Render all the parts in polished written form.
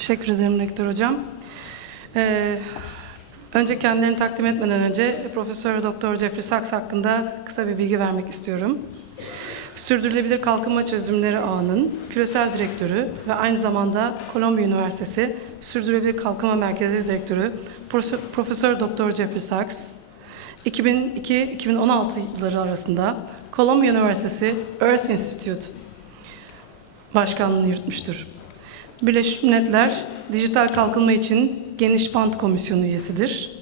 Teşekkür ederim Rektör Hocam. Önce kendilerini takdim etmeden önce Profesör Doktor Jeffrey Sachs hakkında kısa bir bilgi vermek istiyorum. Sürdürülebilir Kalkınma Çözümleri Ağı'nın küresel direktörü ve aynı zamanda Kolombiya Üniversitesi Sürdürülebilir Kalkınma Merkezi Direktörü Profesör Doktor Jeffrey Sachs, 2002-2016 yılları arasında Kolombiya Üniversitesi Earth Institute Başkanlığını yürütmüştür. Birleşmiş Milletler Dijital Kalkınma için Geniş Bant Komisyonu üyesidir.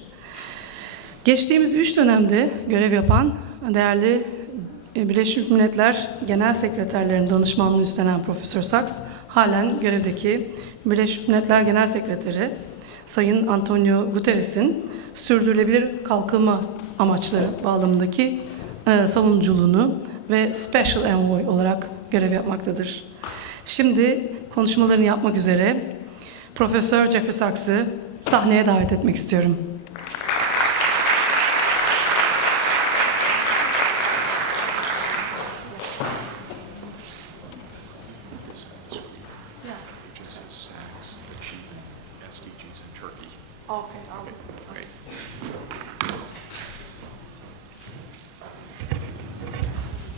Geçtiğimiz 3 dönemde görev yapan değerli Birleşmiş Milletler Genel Sekreterlerinin danışmanlığı üstlenen Profesör Sachs, halen görevdeki Birleşmiş Milletler Genel Sekreteri Sayın Antonio Guterres'in sürdürülebilir kalkınma amaçları bağlamındaki savunuculuğunu ve Special Envoy olarak görev yapmaktadır. Şimdi konuşmalarını yapmak üzere Profesör Jeffrey Sachs'ı sahneye davet etmek istiyorum.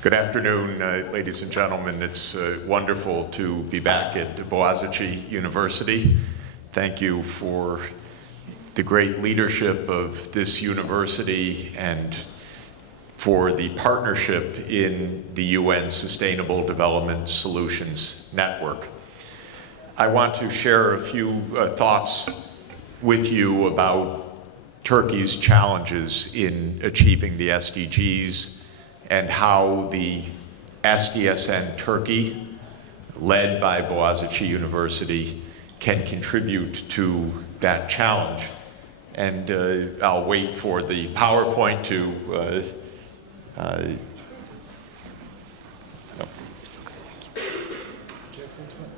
Good afternoon, ladies and gentlemen. It's wonderful to be back at Boğaziçi University. Thank you for the great leadership of this university and for the partnership in the UN Sustainable Development Solutions Network. I want to share a few thoughts with you about Turkey's challenges in achieving the SDGs and how the SDSN Turkey, led by Boğaziçi University, can contribute to that challenge. And I'll wait for the PowerPoint to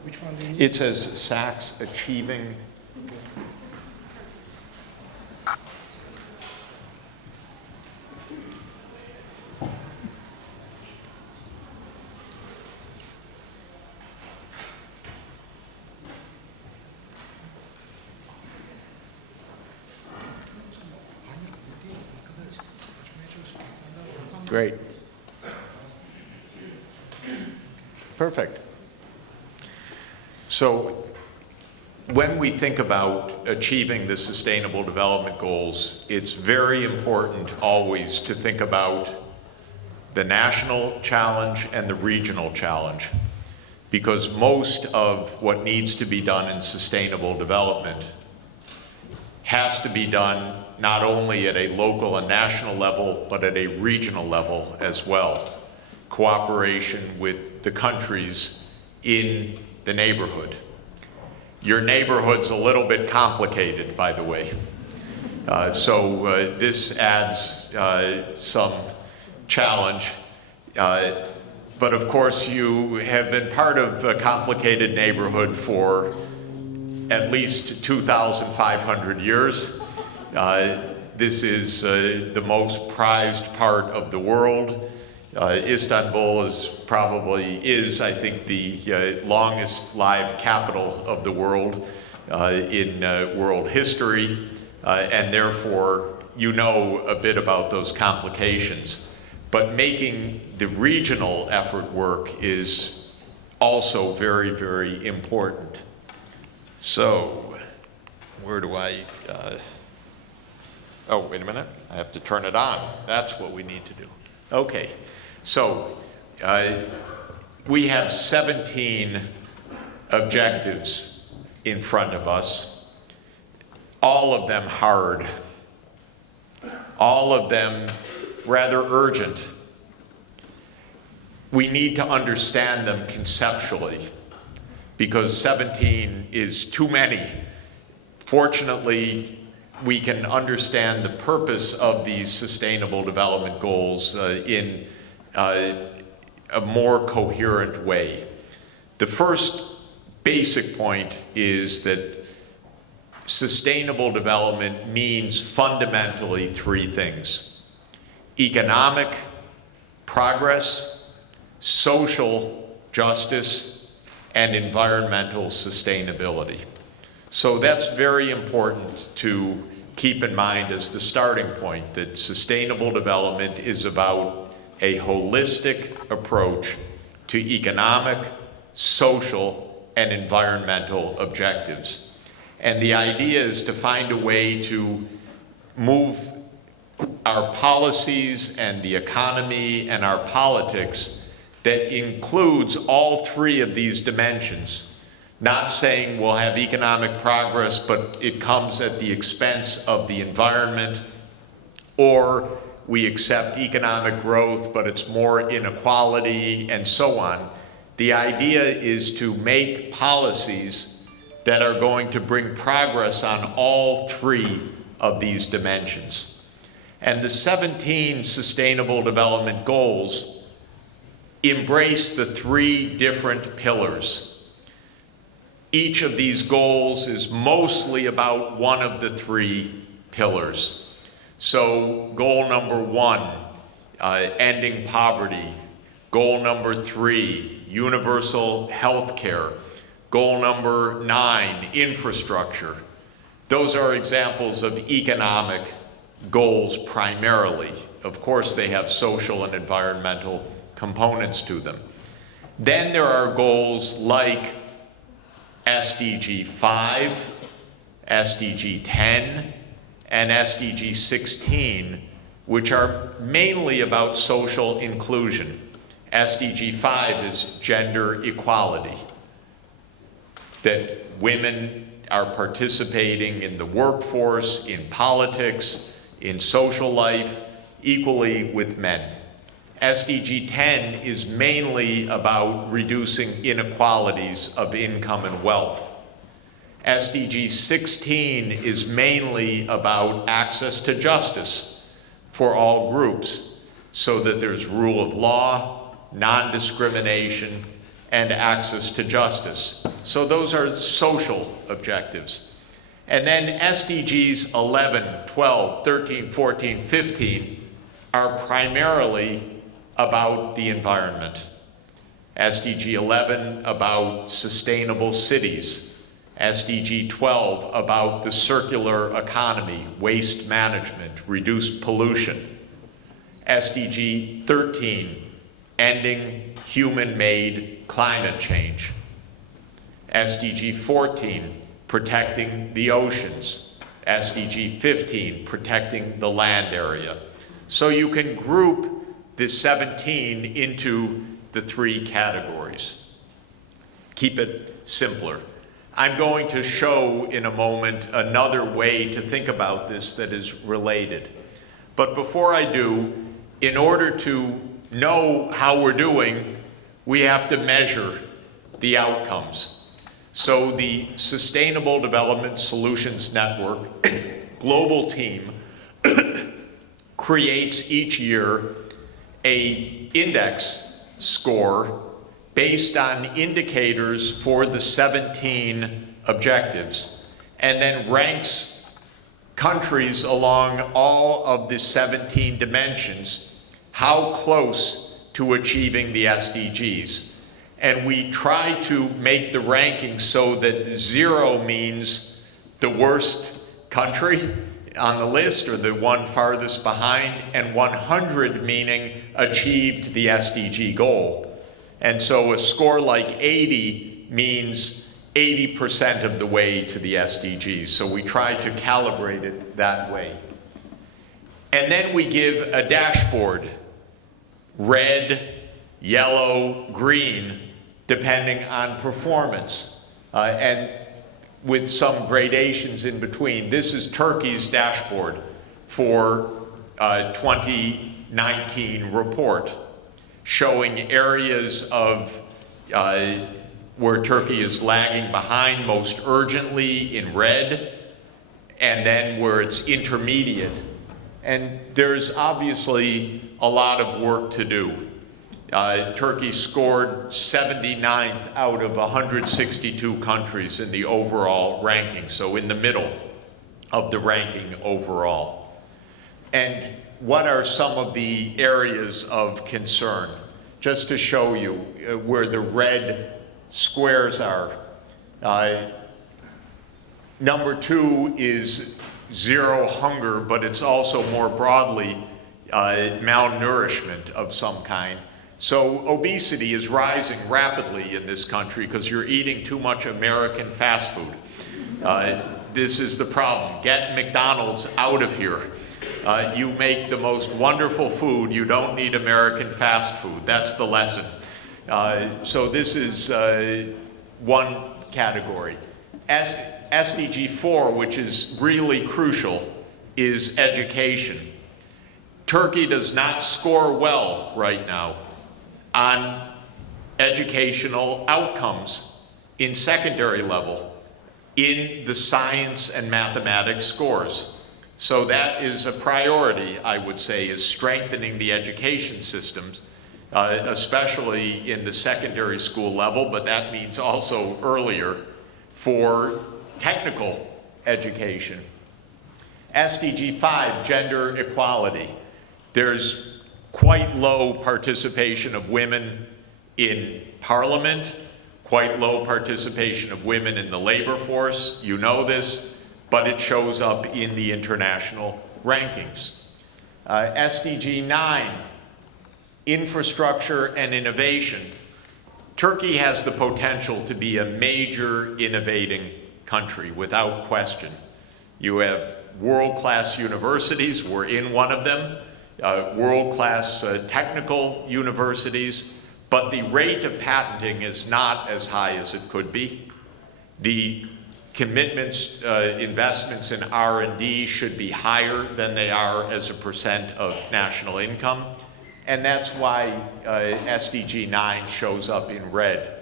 Which one do you need? It says Sachs achieving. Great. Perfect. So when we think about achieving the Sustainable Development Goals, it's very important always to think about the national challenge and the regional challenge, because most of what needs to be done in sustainable development has to be done not only at a local and national level, but at a regional level as well. Cooperation with the countries in the neighborhood. Your neighborhood's a little bit complicated, by the way. So this adds some challenge. But of course, you have been part of a complicated neighborhood for at least 2,500 years. This is the most prized part of the world. Istanbul is, I think, the longest lived capital of the world in world history, and therefore you know a bit about those complications. But making the regional effort work is also very, very important. So, where do I, oh, wait a minute, I have to turn it on. That's what we need to do. Okay, so we have 17 objectives in front of us, all of them hard, all of them rather urgent. We need to understand them conceptually, because 17 is too many. Fortunately, we can understand the purpose of these Sustainable Development Goals in a more coherent way. The first basic point is that sustainable development means fundamentally three things: economic progress, social justice, and environmental sustainability. So that's very important to keep in mind as the starting point, that sustainable development is about a holistic approach to economic, social, and environmental objectives. And the idea is to find a way to move our policies and the economy and our politics that includes all three of these dimensions. Not saying we'll have economic progress, but it comes at the expense of the environment, or we accept economic growth, but it's more inequality and so on. The idea is to make policies that are going to bring progress on all three of these dimensions. And the 17 Sustainable Development Goals embrace the three different pillars. Each of these goals is mostly about one of the three pillars. So goal number 1, ending poverty. Goal number 3, universal health care. Goal number 9, infrastructure. Those are examples of economic goals primarily. Of course, they have social and environmental components to them. Then there are goals like SDG 5, SDG 10, and SDG 16, which are mainly about social inclusion. SDG 5 is gender equality, that women are participating in the workforce, in politics, in social life, equally with men. SDG 10 is mainly about reducing inequalities of income and wealth. SDG 16 is mainly about access to justice for all groups, so that there's rule of law, non-discrimination, and access to justice. So those are social objectives. And then SDGs 11, 12, 13, 14, 15 are primarily about the environment. SDG 11 about sustainable cities. SDG 12 about the circular economy, waste management, reduced pollution. SDG 13, ending human-made climate change. SDG 14, protecting the oceans. SDG 15, protecting the land area. So you can group the 17 into the three categories. Keep it simpler. I'm going to show in a moment another way to think about this that is related. But before I do, in order to know how we're doing, we have to measure the outcomes. So the Sustainable Development Solutions Network global team creates each year an index score based on indicators for the 17 objectives, and then ranks countries along all of the 17 dimensions, how close to achieving the SDGs. And we try to make the ranking so that 0 means the worst country on the list, or the one farthest behind, and 100 meaning achieved the SDG goal. And so a score like 80 means 80% of the way to the SDGs. So we try to calibrate it that way. And then we give a dashboard, red, yellow, green, depending on performance, and with some gradations in between. This is Turkey's dashboard for 2019 report, showing areas of where Turkey is lagging behind most urgently in red, and then where it's intermediate. And there's obviously a lot of work to do. Turkey scored 79th out of 162 countries in the overall ranking, so in the middle of the ranking overall. And what are some of the areas of concern? Just to show you Number 2 is zero hunger, but it's also more broadly malnourishment of some kind. So obesity is rising rapidly in this country because you're eating too much American fast food. This is the problem. Get McDonald's out of here. You make the most wonderful food. You don't need American fast food. That's the lesson. So this is one category. SDG 4, which is really crucial, is education. Turkey does not score well right now on educational outcomes in secondary level in the science and mathematics scores. So that is a priority, I would say, is strengthening the education systems, especially in the secondary school level, but that means also earlier for technical education. SDG 5, gender equality. There's quite low participation of women in parliament, quite low participation of women in the labor force. You know this, but it shows up in the international rankings. SDG 9, infrastructure and innovation. Turkey has the potential to be a major innovating country, without question. You have world-class universities, we're in one of them, world-class technical universities, but the rate of patenting is not as high as it could be. The commitments, investments in R&D should be higher than they are as a percent of national income, and that's why SDG 9 shows up in red.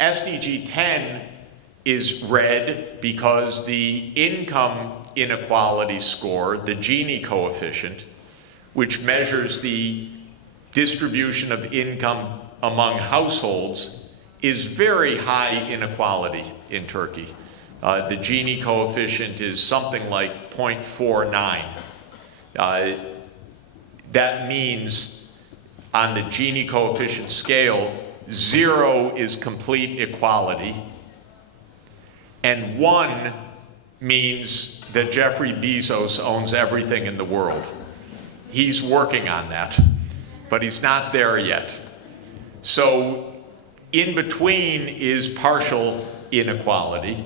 SDG 10 is red because the income inequality score, the Gini coefficient, which measures the distribution of income among households, is very high inequality in Turkey. The Gini coefficient is something like 0.49. That means on the Gini coefficient scale, 0 is complete equality, and 1 means that Jeffrey Bezos owns everything in the world. He's working on that, but he's not there yet. So in between is partial inequality.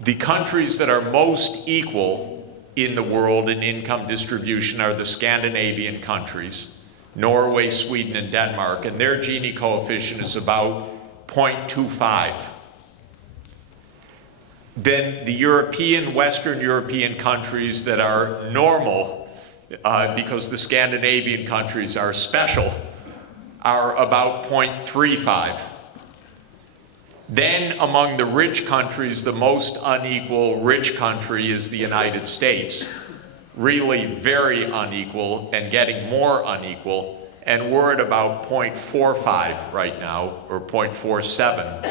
The countries that are most equal in the world in income distribution are the Scandinavian countries, Norway, Sweden, and Denmark, and their Gini coefficient is about 0.25. Then the European, Western European countries that are normal, because the Scandinavian countries are special, are about 0.35. Then among the rich countries, the most unequal rich country is the United States. Really very unequal and getting more unequal, and we're at about 0.45 right now, or 0.47,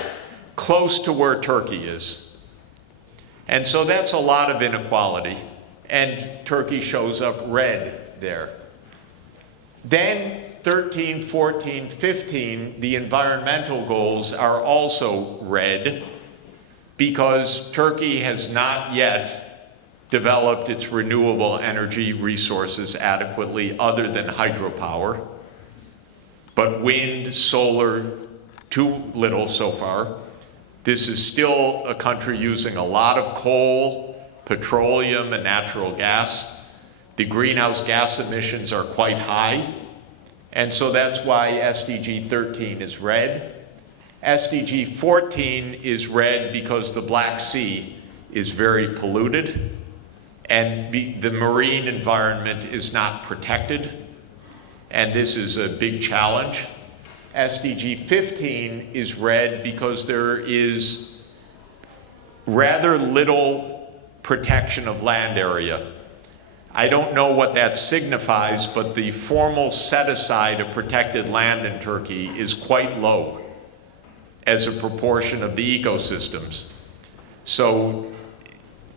close to where Turkey is. And so that's a lot of inequality, and Turkey shows up red there. Then 13, 14, 15, the environmental goals are also red because Turkey has not yet developed its renewable energy resources adequately other than hydropower. But wind, solar, too little so far. This is still a country using a lot of coal, petroleum, and natural gas. The greenhouse gas emissions are quite high. And so that's why SDG 13 is red. SDG 14 is red because the Black Sea is very polluted and the marine environment is not protected. And this is a big challenge. SDG 15 is red because there is rather little protection of land area. I don't know what that signifies, but the formal set-aside of protected land in Turkey is quite low as a proportion of the ecosystems. So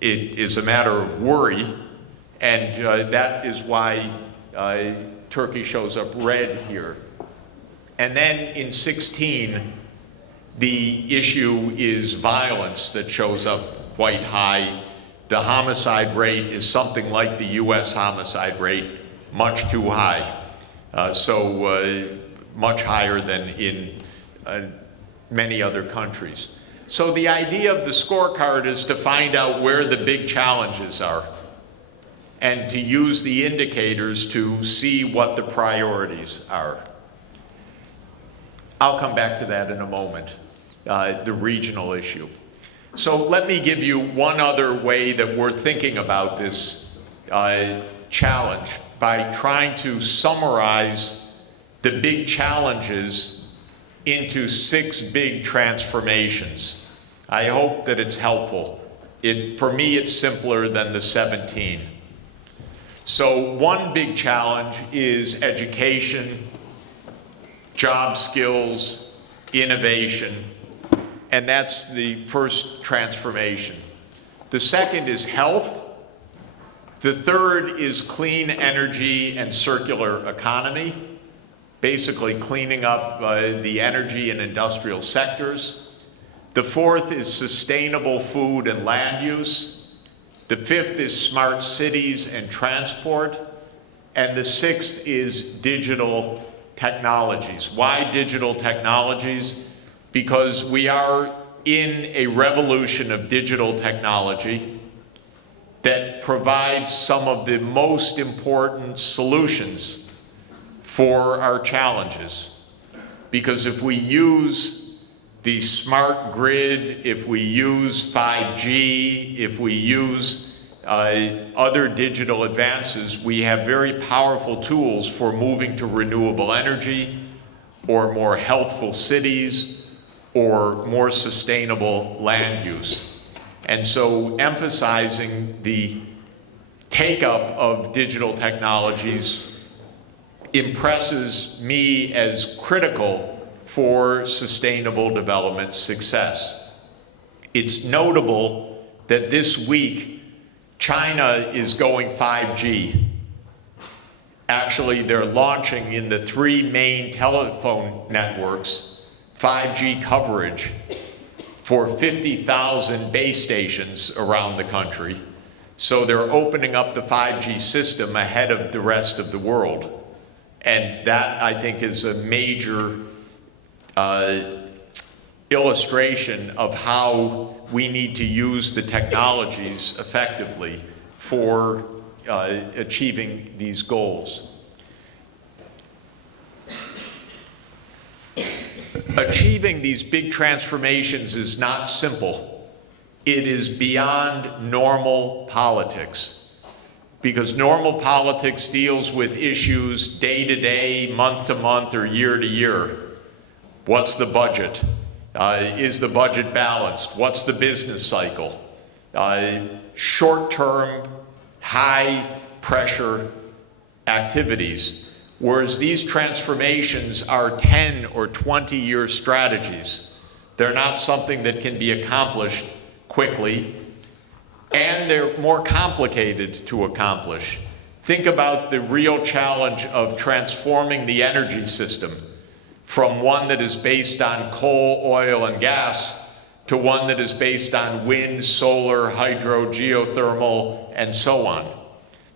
it is a matter of worry, and that is why Turkey shows up red here. And then in 16, the issue is violence that shows up quite high. The homicide rate is something like the US homicide rate, much too high. Much higher than in many other countries. So the idea of the scorecard is to find out where the big challenges are and to use the indicators to see what the priorities are. I'll come back to that in a moment, the regional issue. So let me give you one other way that we're thinking about this challenge by trying to summarize the big challenges into 6 big transformations. I hope that it's helpful. For me, it's simpler than the 17. So one big challenge is education, job skills, innovation, and that's the first transformation. The second is health. The third is clean energy and circular economy, basically cleaning up the energy and industrial sectors. The fourth is sustainable food and land use. The fifth is smart cities and transport. And the sixth is digital technologies. Why digital technologies? Because we are in a revolution of digital technology that provides some of the most important solutions for our challenges. Because if we use the smart grid, if we use 5G, if we use other digital advances, we have very powerful tools for moving to renewable energy, or more healthful cities, or more sustainable land use. And so emphasizing the take-up of digital technologies impresses me as critical for sustainable development success. It's notable that this week, China is going 5G. Actually, they're launching in the 3 main telephone networks 5G coverage for 50,000 base stations around the country. So they're opening up the 5G system ahead of the rest of the world. And that, I think, is a major illustration of how we need to use the technologies effectively for achieving these goals. Achieving these big transformations is not simple. It is beyond normal politics. Because normal politics deals with issues day to day, month to month, or year to year. What's the budget? Is the budget balanced? What's the business cycle? Short-term, high-pressure activities. Whereas these transformations are 10 or 20-year strategies. They're not something that can be accomplished quickly. And they're more complicated to accomplish. Think about the real challenge of transforming the energy system from one that is based on coal, oil, and gas to one that is based on wind, solar, hydro, geothermal, and so on.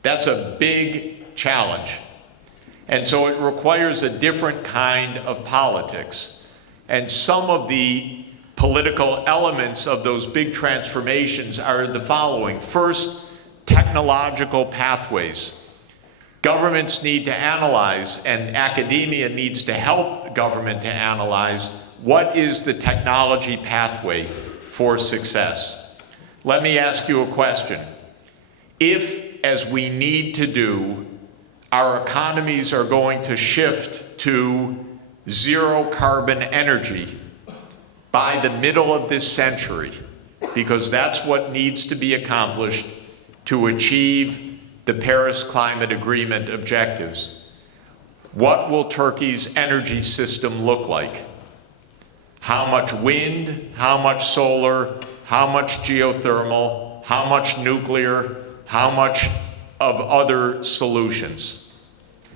That's a big challenge. And so it requires a different kind of politics. And some of the political elements of those big transformations are the following. First, technological pathways. Governments need to analyze, and academia needs to help government to analyze, what is the technology pathway for success? Let me ask you a question. If, as we need to do, our economies are going to shift to zero carbon energy by the middle of this century, because that's what needs to be accomplished to achieve the Paris Climate Agreement objectives. What will Turkey's energy system look like? How much wind, how much solar, how much geothermal, how much nuclear, how much of other solutions?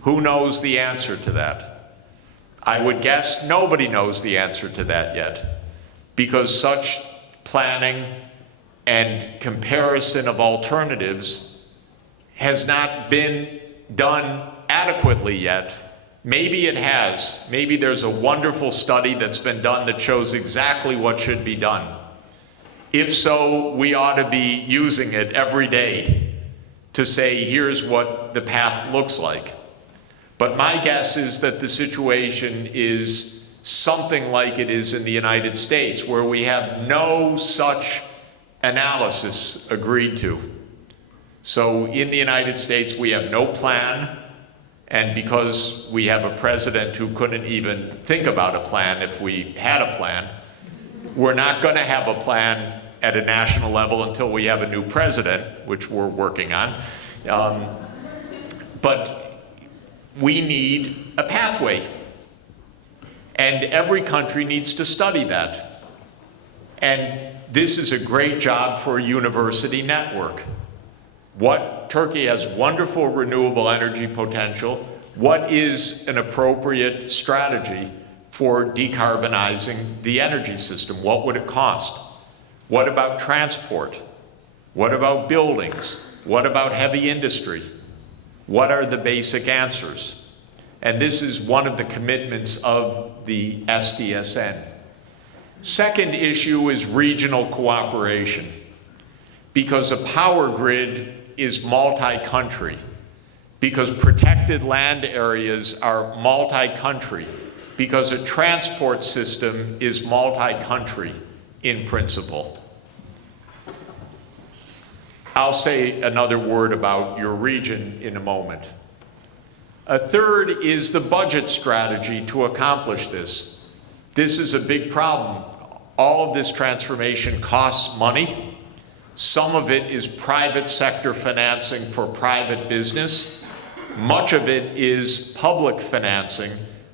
Who knows the answer to that? I would guess nobody knows the answer to that yet, because such planning and comparison of alternatives has not been done adequately yet. Maybe it has. Maybe there's a wonderful study that's been done that shows exactly what should be done. If so, we ought to be using it every day to say, here's what the path looks like. But my guess is that the situation is something like it is in the United States, where we have no such analysis agreed to. So in the United States, we have no plan, and because we have a president who couldn't even think about a plan if we had a plan, we're not going to have a plan at a national level until we have a new president, which we're working on. But we need a pathway, and every country needs to study that. And this is a great job for a university network. Turkey has wonderful renewable energy potential. What is an appropriate strategy for decarbonizing the energy system? What would it cost? What about transport? What about buildings? What about heavy industry? What are the basic answers? And this is one of the commitments of the SDSN. Second issue is regional cooperation, because a power grid is multi-country, because protected land areas are multi-country, because a transport system is multi-country in principle. I'll say another word about your region in a moment. A third is the budget strategy to accomplish this. This is a big problem. All of this transformation costs money. Some of it is private sector financing for private business. Much of it is public financing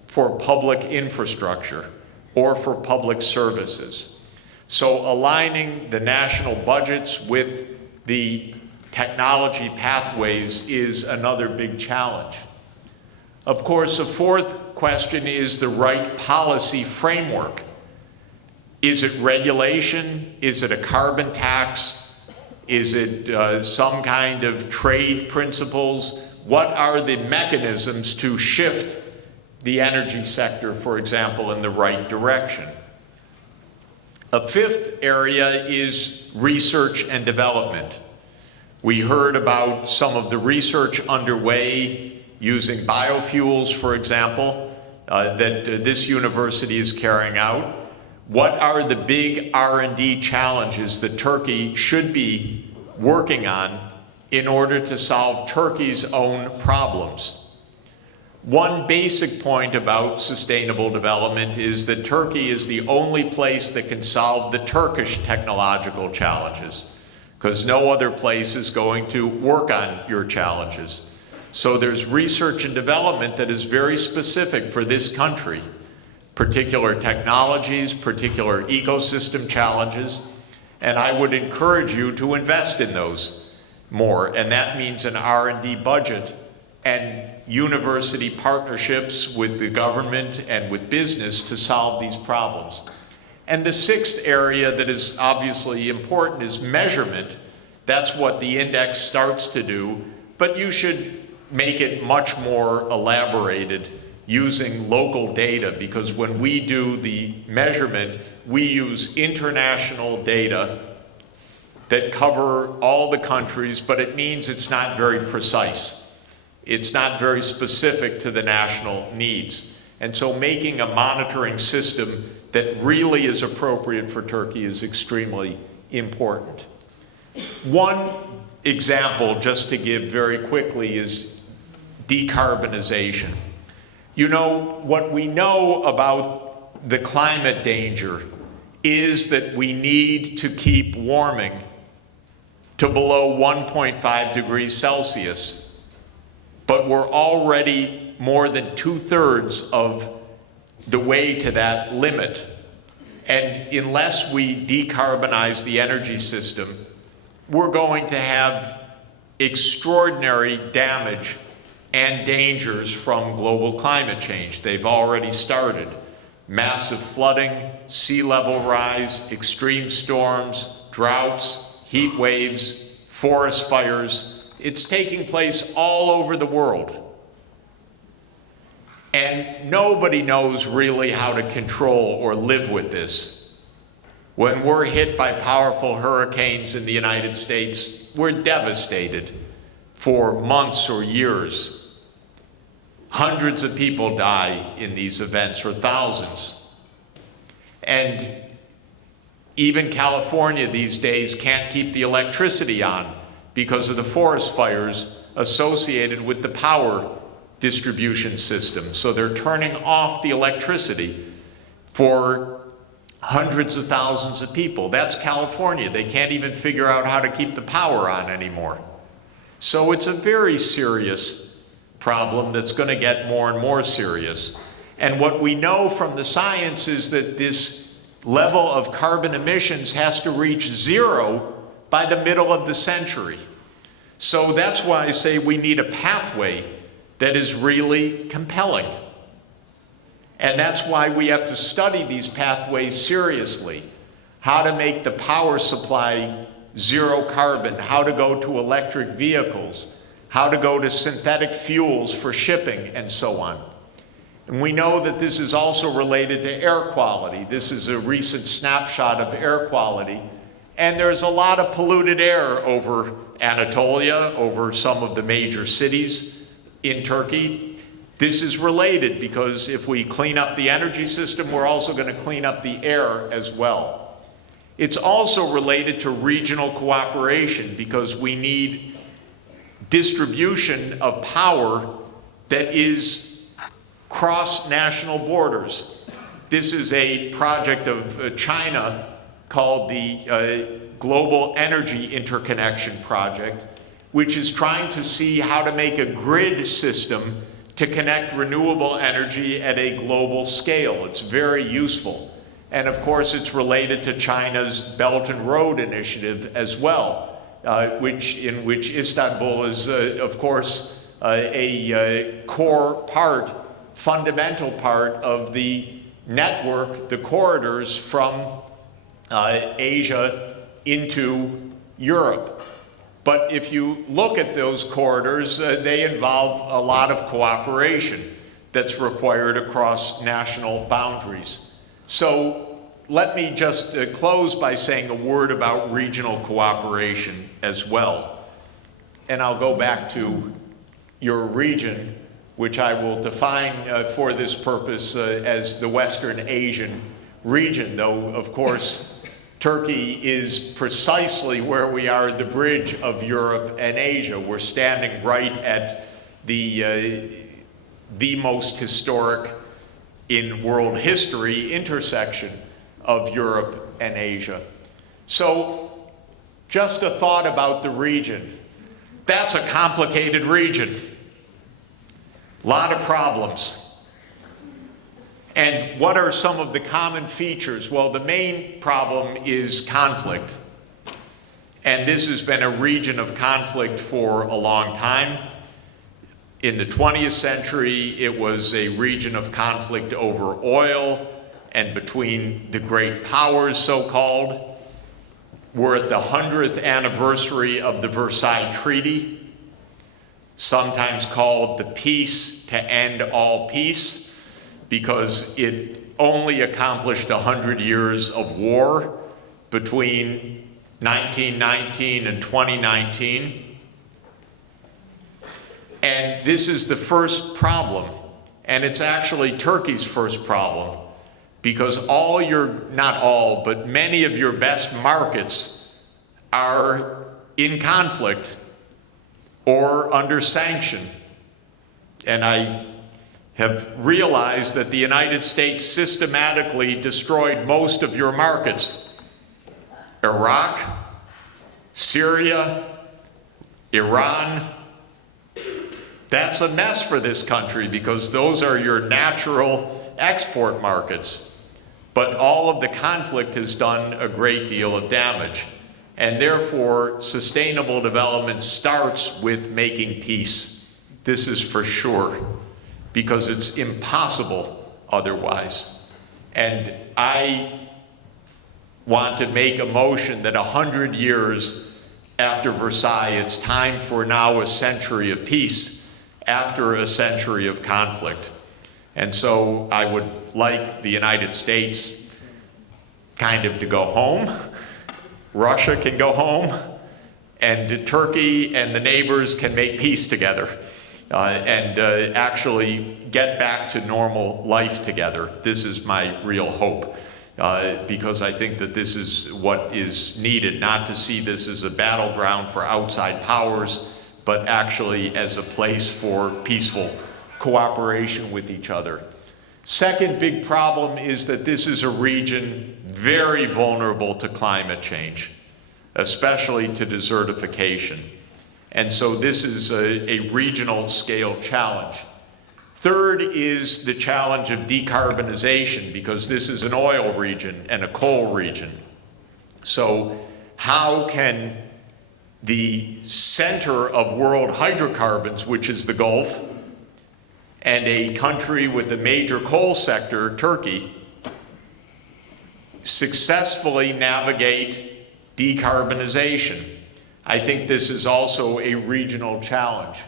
for public infrastructure or for public services. So aligning the national budgets with the technology pathways is another big challenge. Of course, a fourth question is the right policy framework. Is it regulation? Is it a carbon tax? Is it some kind of trade principles? What are the mechanisms to shift the energy sector, for example, in the right direction? A fifth area is research and development. We heard about some of the research underway using biofuels, for example, that this university is carrying out. What are the big R&D challenges that Turkey should be working on in order to solve Turkey's own problems? One basic point about sustainable development is that Turkey is the only place that can solve the Turkish technological challenges, because no other place is going to work on your challenges. So there's research and development that is very specific for this country. Particular technologies, particular ecosystem challenges, and I would encourage you to invest in those more, and that means an R&D budget and university partnerships with the government and with business to solve these problems. And the sixth area that is obviously important is measurement. That's what the index starts to do, but you should make it much more elaborated using local data, because when we do the measurement, we use international data that cover all the countries, but it means it's not very precise. It's not very specific to the national needs. And so making a monitoring system that really is appropriate for Turkey is extremely important. One example, just to give very quickly, is decarbonization. You know, what we know about the climate danger is that we need to keep warming to below 1.5 degrees Celsius. But we're already more than 2/3 of the way to that limit. And unless we decarbonize the energy system, we're going to have extraordinary damage and dangers from global climate change. They've already started. Massive flooding, sea level rise, extreme storms, droughts, heat waves, forest fires. It's taking place all over the world. And nobody knows really how to control or live with this. When we're hit by powerful hurricanes in the United States, we're devastated for months or years. Hundreds of people die in these events, or thousands. And even California these days can't keep the electricity on because of the forest fires associated with the power distribution system. So they're turning off the electricity for hundreds of thousands of people. That's California. They can't even figure out how to keep the power on anymore. So it's a very serious problem that's going to get more and more serious. And what we know from the science is that this level of carbon emissions has to reach zero by the middle of the century. So that's why I say we need a pathway that is really compelling. And that's why we have to study these pathways seriously. How to make the power supply zero carbon, how to go to electric vehicles, how to go to synthetic fuels for shipping, and so on. And we know that this is also related to air quality. This is a recent snapshot of air quality. And there's a lot of polluted air over Anatolia, over some of the major cities in Turkey. This is related because if we clean up the energy system, we're also going to clean up the air as well. It's also related to regional cooperation because we need distribution of power that is cross-national borders. This is a project of China called the Global Energy Interconnection Project, which is trying to see how to make a grid system to connect renewable energy at a global scale. It's very useful. And of course, it's related to China's Belt and Road Initiative as well, in which Istanbul is, of course, a core part, fundamental part of the network, the corridors from Asia into Europe. But if you look at those corridors, they involve a lot of cooperation that's required across national boundaries. So let me just close by saying a word about regional cooperation as well. And I'll go back to your region, which I will define for this purpose as the Western Asian region, though, of course, Turkey is precisely where we are at the bridge of Europe and Asia. We're standing right at the most historic in world history intersection of Europe and Asia. So just a thought about the region. That's a complicated region. A lot of problems. And what are some of the common features? Well, the main problem is conflict. And this has been a region of conflict for a long time. In the 20th century, it was a region of conflict over oil and between the great powers, so-called. We're at the 100th anniversary of the Versailles Treaty, sometimes called the peace to end all peace, because it only accomplished 100 years of war between 1919 and 2019. And this is the first problem, and it's actually Turkey's first problem, because not all, but many of your best markets are in conflict or under sanction. And I have realized that the United States systematically destroyed most of your markets. Iraq, Syria, Iran. That's a mess for this country because those are your natural export markets. But all of the conflict has done a great deal of damage. And therefore, sustainable development starts with making peace. This is for sure, because it's impossible otherwise. And I want to make a motion that 100 years after Versailles, it's time for now a century of peace after a century of conflict. And so I would like the United States kind of to go home. Russia can go home, and Turkey and the neighbors can make peace together and actually get back to normal life together. This is my real hope, because I think that this is what is needed, not to see this as a battleground for outside powers, but actually as a place for peaceful cooperation with each other. Second big problem is that this is a region very vulnerable to climate change, especially to desertification. And so this is a regional scale challenge. Third is the challenge of decarbonization, because this is an oil region and a coal region. So how can the center of world hydrocarbons, which is the Gulf, and a country with a major coal sector, Turkey, successfully navigate decarbonization? I think this is also a regional challenge.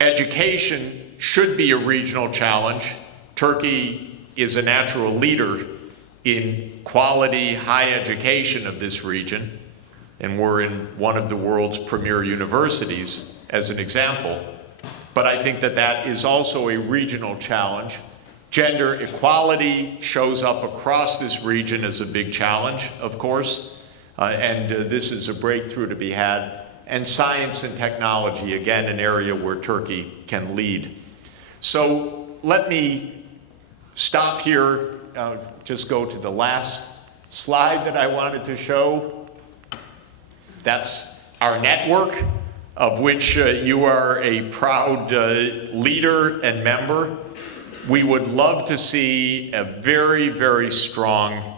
Education should be a regional challenge. Turkey is a natural leader in quality high education of this region, and we're in one of the world's premier universities as an example. But I think that that is also a regional challenge. Gender equality shows up across this region as a big challenge, of course, and this is a breakthrough to be had. And science and technology, again, an area where Turkey can lead. So let me stop here, just go to the last slide that I wanted to show. That's our network, of which you are a proud leader and member. We would love to see a very, very strong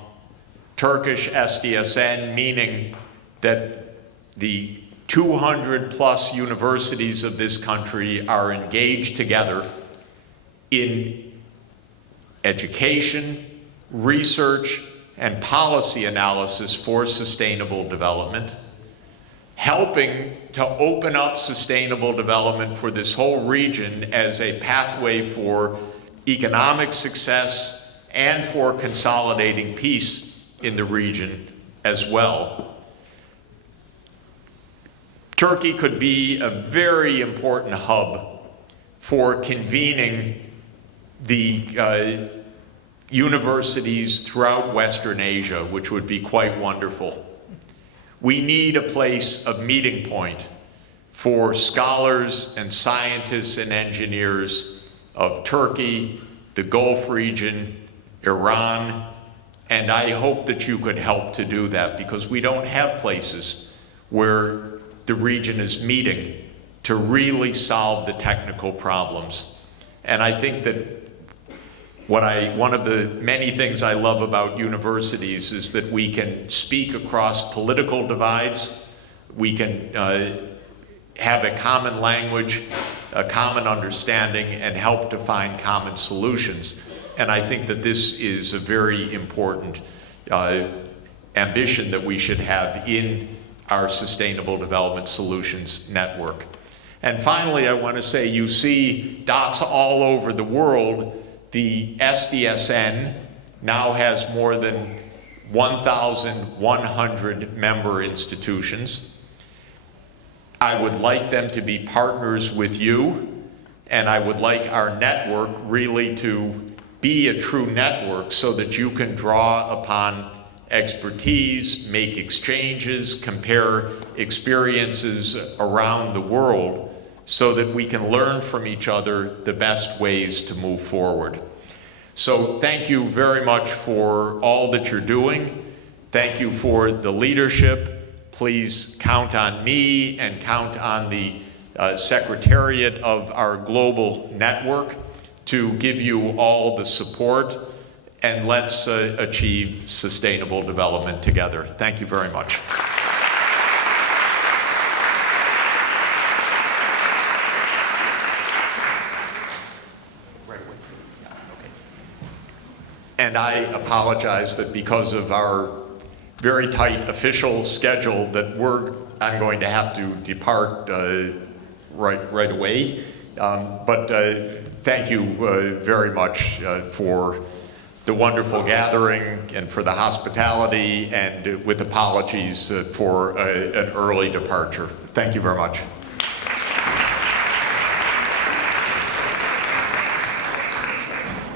Turkish SDSN, meaning that the 200 plus universities of this country are engaged together in education, research, and policy analysis for sustainable development, helping to open up sustainable development for this whole region as a pathway for economic success and for consolidating peace in the region as well. Turkey could be a very important hub for convening the universities throughout Western Asia, which would be quite wonderful. We need a place of meeting point for scholars and scientists and engineers of Turkey, the Gulf region, Iran, and I hope that you could help to do that, because we don't have places where the region is meeting to really solve the technical problems. And I think that one of the many things I love about universities is that we can speak across political divides. We can have a common language, a common understanding, and help to find common solutions. And I think that this is a very important ambition that we should have in our Sustainable Development Solutions Network. And finally, I want to say, you see dots all over the world. The SDSN now has more than 1,100 member institutions. I would like them to be partners with you, and I would like our network really to be a true network so that you can draw upon expertise, make exchanges, compare experiences around the world, so that we can learn from each other the best ways to move forward. So thank you very much for all that you're doing. Thank you for the leadership. Please count on me and count on the Secretariat of our global network to give you all the support, and let's achieve sustainable development together. Thank you very much. And and I apologize that because of our very tight official schedule that I'm going to have to depart right away. But thank you very much for the wonderful gathering and for the hospitality, and with apologies for an early departure. Thank you very much.